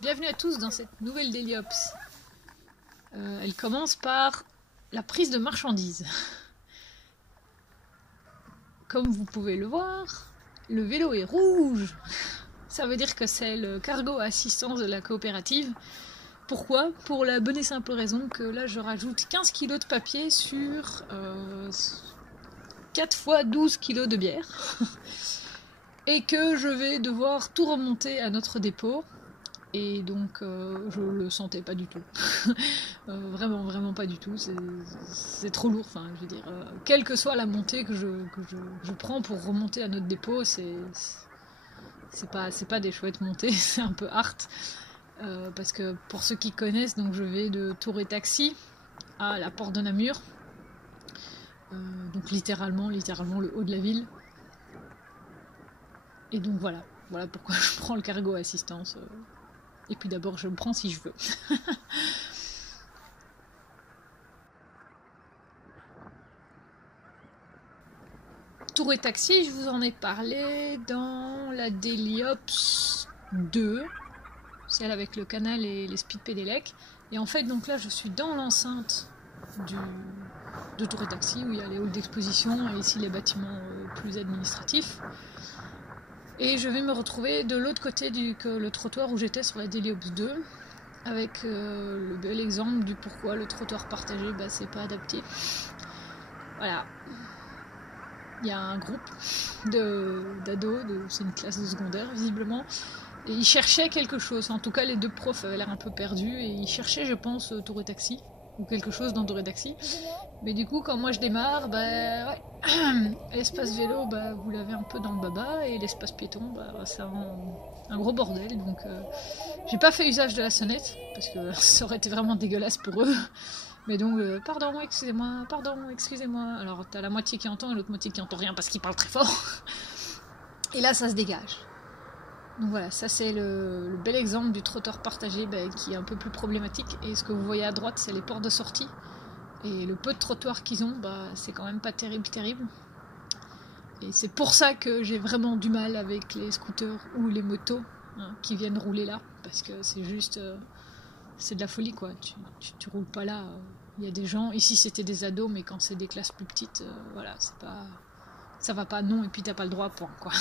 Bienvenue à tous dans cette nouvelle Daily Ops. Elle commence par la prise de marchandises. Comme vous pouvez le voir, le vélo est rouge. Ça veut dire que c'est le cargo à assistance de la coopérative. Pourquoi? Pour la bonne et simple raison que là je rajoute 15 kg de papier sur 4 fois 12 kg de bière. Et que je vais devoir tout remonter à notre dépôt. Et donc je le sentais pas du tout. Vraiment pas du tout. C'est trop lourd. Enfin, je veux dire, quelle que soit la montée que je prends pour remonter à notre dépôt, c'est pas des chouettes montées, c'est un peu hard. Parce que pour ceux qui connaissent, donc je vais de Tour et Taxi à la porte de Namur. Donc littéralement le haut de la ville. Et donc voilà pourquoi je prends le cargo à assistance. Et puis d'abord, je le prends si je veux. Tour et Taxi, je vous en ai parlé dans la Daily Ops 2, celle avec le canal et les Speed Pédélec. Et en fait, donc là, je suis dans l'enceinte de Tour et Taxi, où il y a les halls d'exposition et ici les bâtiments plus administratifs. Et je vais me retrouver de l'autre côté le trottoir où j'étais sur la Daily Ops 2, avec le bel exemple du pourquoi le trottoir partagé, c'est pas adapté. Voilà. Il y a un groupe d'ados, c'est une classe de secondaire visiblement, et ils cherchaient quelque chose. En tout cas, les deux profs avaient l'air un peu perdus, et ils cherchaient, je pense, Tour et Taxi, ou quelque chose dans Tour et Taxi. Mais du coup, quand moi je démarre, ouais. L'espace vélo, vous l'avez un peu dans le baba, et l'espace piéton, c'est un gros bordel. Donc, j'ai pas fait usage de la sonnette, parce que ça aurait été vraiment dégueulasse pour eux. Mais donc, pardon, excusez-moi. Alors, t'as la moitié qui entend et l'autre moitié qui entend rien parce qu'ils parlent très fort. Et là, ça se dégage. Donc voilà, ça c'est le bel exemple du trottoir partagé qui est un peu plus problématique. Et ce que vous voyez à droite, c'est les portes de sortie. Et le peu de trottoir qu'ils ont, c'est quand même pas terrible. Et c'est pour ça que j'ai vraiment du mal avec les scooters ou les motos qui viennent rouler là. Parce que c'est juste... c'est de la folie, quoi. Tu roules pas là. Il y a des gens... Ici, c'était des ados, mais quand c'est des classes plus petites, voilà, c'est pas... Ça va pas, non, et puis t'as pas le droit, point, quoi.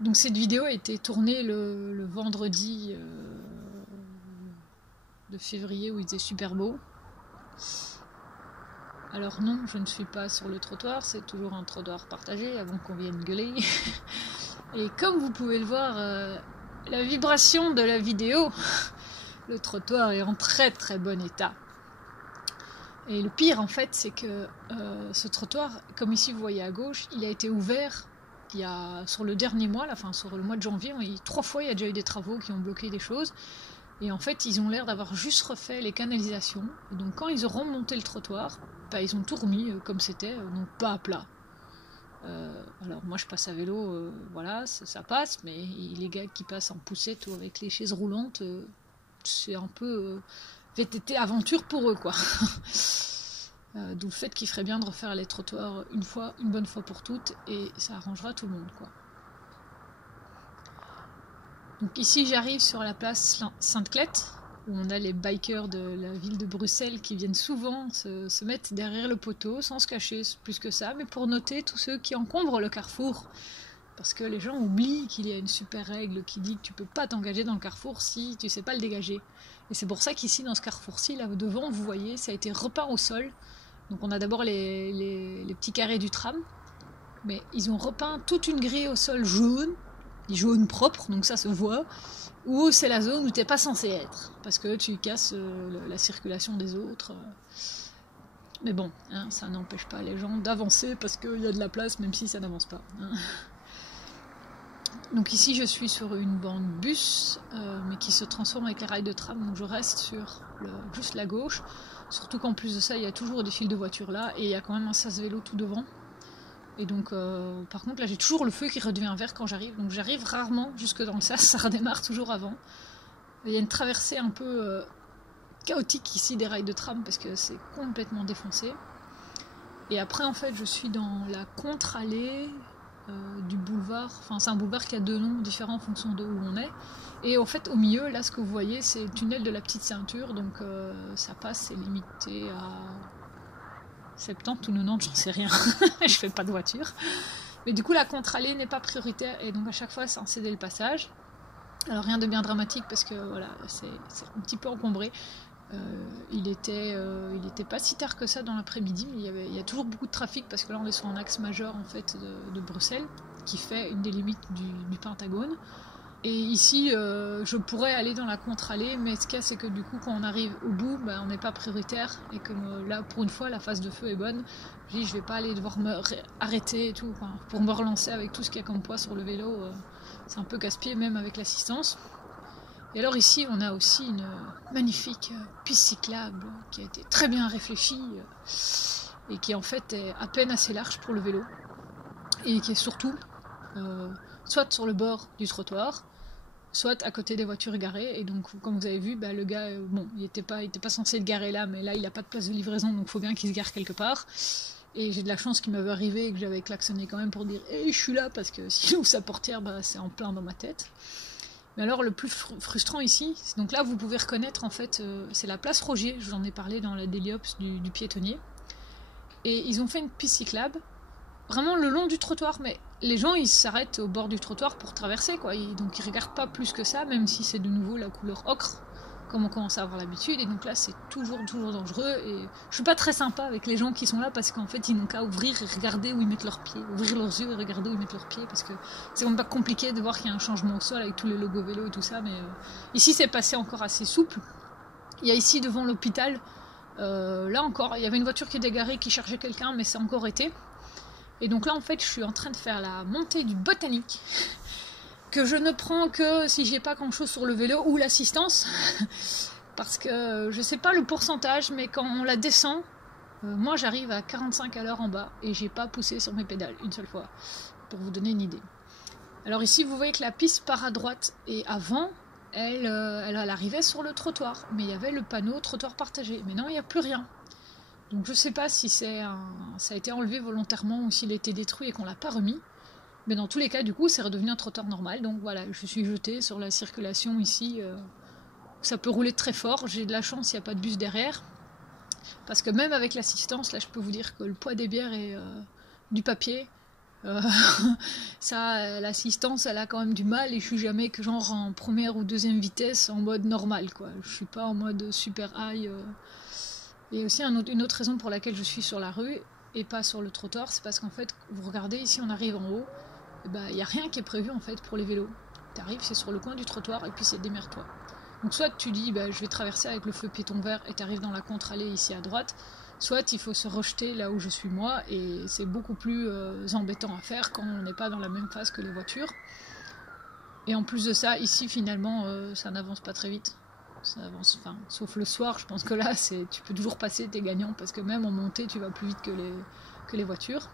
Donc cette vidéo a été tournée le vendredi de février où il faisait super beau. Alors non, je ne suis pas sur le trottoir, c'est toujours un trottoir partagé avant qu'on vienne gueuler. Et comme vous pouvez le voir, la vibration de la vidéo, le trottoir est en très très bon état. Et le pire en fait, c'est que ce trottoir, comme ici vous voyez à gauche, il a été ouvert sur le dernier mois, sur le mois de janvier, 3 fois il y a déjà eu des travaux qui ont bloqué des choses. Et en fait, ils ont l'air d'avoir juste refait les canalisations. Et donc quand ils auront monté le trottoir, ils ont tout remis comme c'était, donc pas à plat. Alors moi je passe à vélo, voilà, ça passe, mais les gars qui passent en poussette ou avec les chaises roulantes, c'est un peu VTT aventure pour eux, quoi. D'où le fait qu'il ferait bien de refaire les trottoirs une bonne fois pour toutes, et ça arrangera tout le monde, quoi. Donc ici j'arrive sur la place Sainte-Clette, où on a les bikers de la ville de Bruxelles qui viennent souvent se mettre derrière le poteau, sans se cacher plus que ça, mais pour noter tous ceux qui encombrent le carrefour. Parce que les gens oublient qu'il y a une super règle qui dit que tu peux pas t'engager dans le carrefour si tu sais pas le dégager. Et c'est pour ça qu'ici, dans ce carrefour-ci, là devant, vous voyez, ça a été repeint au sol. Donc on a d'abord les petits carrés du tram, mais ils ont repeint toute une grille au sol jaune propre, donc ça se voit, ou c'est la zone où t'es pas censé être, parce que tu casses la circulation des autres. Mais bon, ça n'empêche pas les gens d'avancer parce qu'il y a de la place, même si ça n'avance pas. Donc ici je suis sur une bande bus, mais qui se transforme avec les rails de tram, donc je reste sur juste la gauche, surtout qu'en plus de ça il y a toujours des fils de voitures là, et il y a quand même un sas vélo tout devant. Et donc, par contre, là, j'ai toujours le feu qui redevient vert quand j'arrive. Donc, j'arrive rarement jusque dans le sas. Ça redémarre toujours avant. Il y a une traversée un peu chaotique ici des rails de tram parce que c'est complètement défoncé. Et après, en fait, je suis dans la contre-allée du boulevard. Enfin, c'est un boulevard qui a 2 noms différents en fonction de où on est. Et en fait, au milieu, là, ce que vous voyez, c'est le tunnel de la petite ceinture. Donc, ça passe, c'est limité à 70 ou 90, j'en sais rien. Je fais pas de voiture. Mais du coup, la contre-allée n'est pas prioritaire. Et donc, à chaque fois, c'est en céder le passage. Alors, rien de bien dramatique parce que, voilà, c'est un petit peu encombré. Il était pas si tard que ça dans l'après-midi, mais il y a toujours beaucoup de trafic parce que là, on est sur un axe majeur, en fait, de Bruxelles, qui fait une des limites du Pentagone. Et ici, je pourrais aller dans la contre-allée, mais ce qu'il y a, c'est que du coup, quand on arrive au bout, on n'est pas prioritaire. Et que là, pour une fois, la phase de feu est bonne. Je dis, je vais pas aller devoir me arrêter et tout. Enfin, pour me relancer avec tout ce qu'il y a comme poids sur le vélo, c'est un peu casse-pied, même avec l'assistance. Et alors ici, on a aussi une magnifique piste cyclable qui a été très bien réfléchie et qui en fait est à peine assez large pour le vélo. Et qui est surtout soit sur le bord du trottoir, soit à côté des voitures garées. Et donc, comme vous avez vu, le gars, il était pas censé être garé là, mais là, il n'a pas de place de livraison, donc il faut bien qu'il se gare quelque part. Et j'ai de la chance qu'il m'avait arrivé et que j'avais klaxonné quand même pour dire « Hey, je suis là !» parce que sinon, sa portière, c'est en plein dans ma tête. Mais alors, le plus frustrant ici, donc là, vous pouvez reconnaître, en fait, c'est la place Rogier, je vous en ai parlé dans la Daily Ops du piétonnier. Et ils ont fait une piste cyclable, vraiment le long du trottoir, mais les gens, ils s'arrêtent au bord du trottoir pour traverser, quoi. Donc, ils regardent pas plus que ça, même si c'est de nouveau la couleur ocre, comme on commence à avoir l'habitude. Et donc là, c'est toujours dangereux. Et je suis pas très sympa avec les gens qui sont là, parce qu'en fait, ils n'ont qu'à ouvrir et regarder où ils mettent leurs pieds, ouvrir leurs yeux et regarder où ils mettent leurs pieds, parce que c'est quand même pas compliqué de voir qu'il y a un changement au sol avec tous les logos vélo et tout ça. Mais ici, c'est passé encore assez souple. Il y a ici, devant l'hôpital, là encore, il y avait une voiture qui était garée, qui cherchait quelqu'un, mais c'est encore été. Et donc là, en fait, je suis en train de faire la montée du Botanique, que je ne prends que si j'ai pas grand chose sur le vélo ou l'assistance, parce que je sais pas le pourcentage, mais quand on la descend, moi j'arrive à 45 à l'heure en bas et j'ai pas poussé sur mes pédales une seule fois, pour vous donner une idée. Alors ici vous voyez que la piste part à droite et avant elle arrivait sur le trottoir, mais il y avait le panneau trottoir partagé, mais non il n'y a plus rien. Donc je sais pas si ça a été enlevé volontairement ou s'il a été détruit et qu'on l'a pas remis. Mais dans tous les cas, du coup, c'est redevenu un trottoir normal. Donc voilà, je suis jetée sur la circulation ici. Ça peut rouler très fort. J'ai de la chance, il n'y a pas de bus derrière. Parce que même avec l'assistance, là, je peux vous dire que le poids des bières et du papier, l'assistance, elle a quand même du mal. Et je suis jamais que genre en première ou deuxième vitesse en mode normal, quoi. Je suis pas en mode super high. Et aussi une autre raison pour laquelle je suis sur la rue et pas sur le trottoir, c'est parce qu'en fait, vous regardez, ici on arrive en haut, il n'y a rien qui est prévu en fait pour les vélos. Tu arrives, c'est sur le coin du trottoir et puis c'est démerde-toi. Donc soit tu dis je vais traverser avec le feu piéton vert et tu arrives dans la contre-allée ici à droite, soit il faut se rejeter là où je suis moi et c'est beaucoup plus embêtant à faire quand on n'est pas dans la même phase que les voitures. Et en plus de ça, ici finalement ça n'avance pas très vite. Ça avance, sauf le soir, je pense que là tu peux toujours passer, t'es gagnant parce que même en montée tu vas plus vite que les voitures.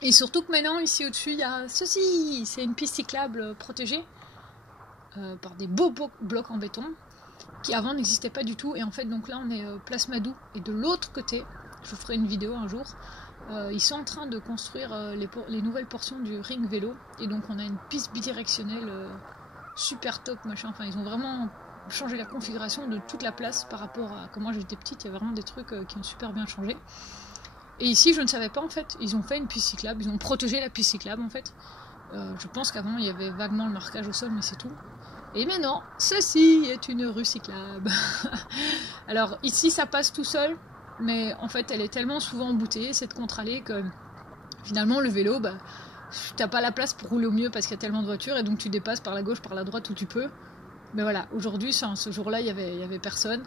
Et surtout que maintenant, ici au-dessus, il y a ceci, c'est une piste cyclable protégée par des beaux blocs en béton qui avant n'existaient pas du tout. Et en fait, donc là, on est place Madou. Et de l'autre côté, je vous ferai une vidéo un jour, ils sont en train de construire les nouvelles portions du ring vélo. Et donc, on a une piste bidirectionnelle super top, machin. Enfin, ils ont vraiment changé la configuration de toute la place par rapport à comment j'étais petite. Il y a vraiment des trucs qui ont super bien changé. Et ici, je ne savais pas en fait, ils ont fait une piste cyclable, ils ont protégé la piste cyclable en fait. Je pense qu'avant il y avait vaguement le marquage au sol, mais c'est tout. Et maintenant, ceci est une rue cyclable. Alors ici, ça passe tout seul, mais en fait, elle est tellement souvent embouteillée, cette contre-allée, que finalement le vélo, t'as pas la place pour rouler au mieux parce qu'il y a tellement de voitures, et donc tu dépasses par la gauche, par la droite où tu peux. Mais voilà, aujourd'hui, ce jour-là, il y avait personne.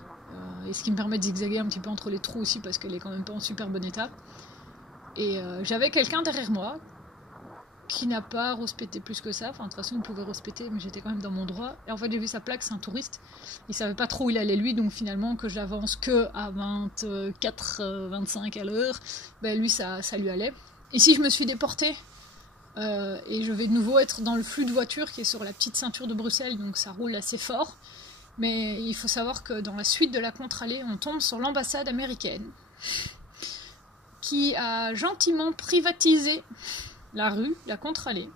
Et ce qui me permet de zigzaguer un petit peu entre les trous aussi parce qu'elle est quand même pas en super bon état. Et j'avais quelqu'un derrière moi qui n'a pas rouspété plus que ça. Enfin, de toute façon, il pouvait rouspéter, mais j'étais quand même dans mon droit. Et en fait, j'ai vu sa plaque, c'est un touriste. Il savait pas trop où il allait lui, donc finalement, que j'avance que à 24-25 à l'heure, lui, ça lui allait. Ici, je me suis déportée. Et je vais de nouveau être dans le flux de voitures qui est sur la petite ceinture de Bruxelles, donc ça roule assez fort. Mais il faut savoir que dans la suite de la contre-allée, on tombe sur l'ambassade américaine qui a gentiment privatisé la rue, la contre-allée.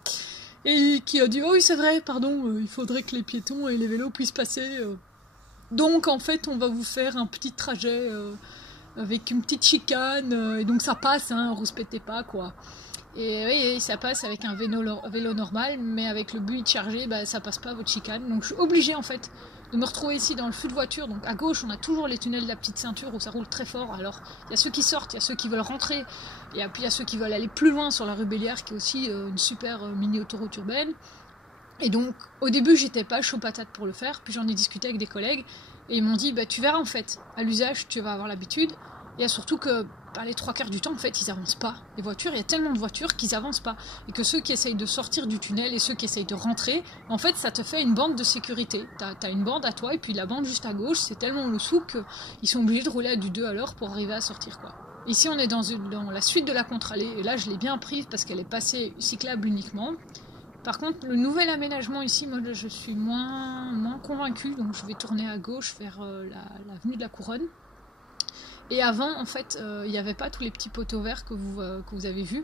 Et qui a dit, oh oui c'est vrai, pardon, il faudrait que les piétons et les vélos puissent passer. Donc en fait on va vous faire un petit trajet avec une petite chicane, et donc ça passe, hein, rouspétez pas quoi. Et oui, ça passe avec un vélo normal, mais avec le bullet chargé, bah, ça passe pas votre chicane. Donc je suis obligée en fait de me retrouver ici dans le flux de voiture. Donc à gauche, on a toujours les tunnels de la petite ceinture où ça roule très fort. Alors il y a ceux qui sortent, il y a ceux qui veulent rentrer, et puis il y a ceux qui veulent aller plus loin sur la rue Bélière, qui est aussi une super mini autoroute urbaine. Et donc au début, j'étais pas chaud patate pour le faire, puis j'en ai discuté avec des collègues, et ils m'ont dit, bah, tu verras en fait, à l'usage, tu vas avoir l'habitude. Il y a surtout que les 3/4 du temps, en fait, ils avancent pas. Les voitures, il y a tellement de voitures qu'ils avancent pas. Et que ceux qui essayent de sortir du tunnel et ceux qui essayent de rentrer, en fait, ça te fait une bande de sécurité. T'as une bande à toi et puis la bande juste à gauche, c'est tellement le sou qu'ils sont obligés de rouler à du 2 à l'heure pour arriver à sortir, quoi. Ici, on est dans la suite de la contre-allée. Et là, je l'ai bien prise parce qu'elle est passée cyclable uniquement. Par contre, le nouvel aménagement ici, moi, je suis moins convaincue. Donc, je vais tourner à gauche vers l'avenue de la Couronne. Et avant, en fait, il n'y avait pas tous les petits poteaux verts que vous avez vus.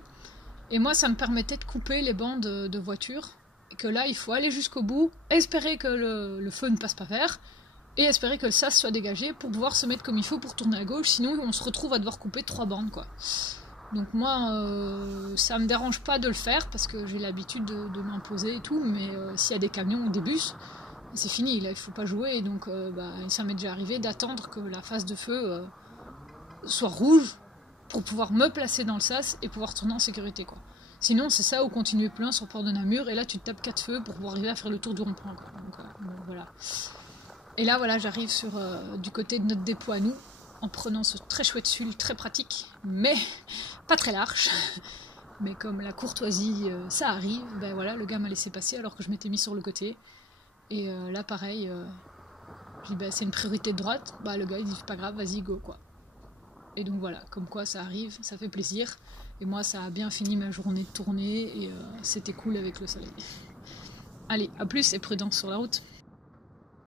Et moi, ça me permettait de couper les bandes de voitures. Et que là, il faut aller jusqu'au bout, espérer que le feu ne passe pas vert, et espérer que le sas soit dégagé pour pouvoir se mettre comme il faut pour tourner à gauche. Sinon, on se retrouve à devoir couper 3 bandes, quoi. Donc moi, ça me dérange pas de le faire, parce que j'ai l'habitude de m'imposer et tout, mais s'il y a des camions ou des bus, c'est fini, là, il faut pas jouer. Donc ça m'est déjà arrivé d'attendre que la phase de feu soit rouge pour pouvoir me placer dans le sas et pouvoir tourner en sécurité, quoi. Sinon c'est ça ou continuer plus loin sur le port de Namur et là tu te tapes 4 feux pour pouvoir arriver à faire le tour du rond-point, quoi. Donc voilà. Et là voilà, j'arrive sur du côté de notre dépôt à nous en prenant ce très chouette sul, très pratique mais pas très large. Mais comme la courtoisie ça arrive, ben voilà, le gars m'a laissé passer alors que je m'étais mis sur le côté. Et là pareil, je dis ben c'est une priorité de droite, bah le gars il dit pas grave, vas-y go, quoi. Et donc voilà, comme quoi ça arrive, ça fait plaisir. Et moi, ça a bien fini ma journée de tournée et c'était cool avec le soleil. Allez, à plus et prudence sur la route.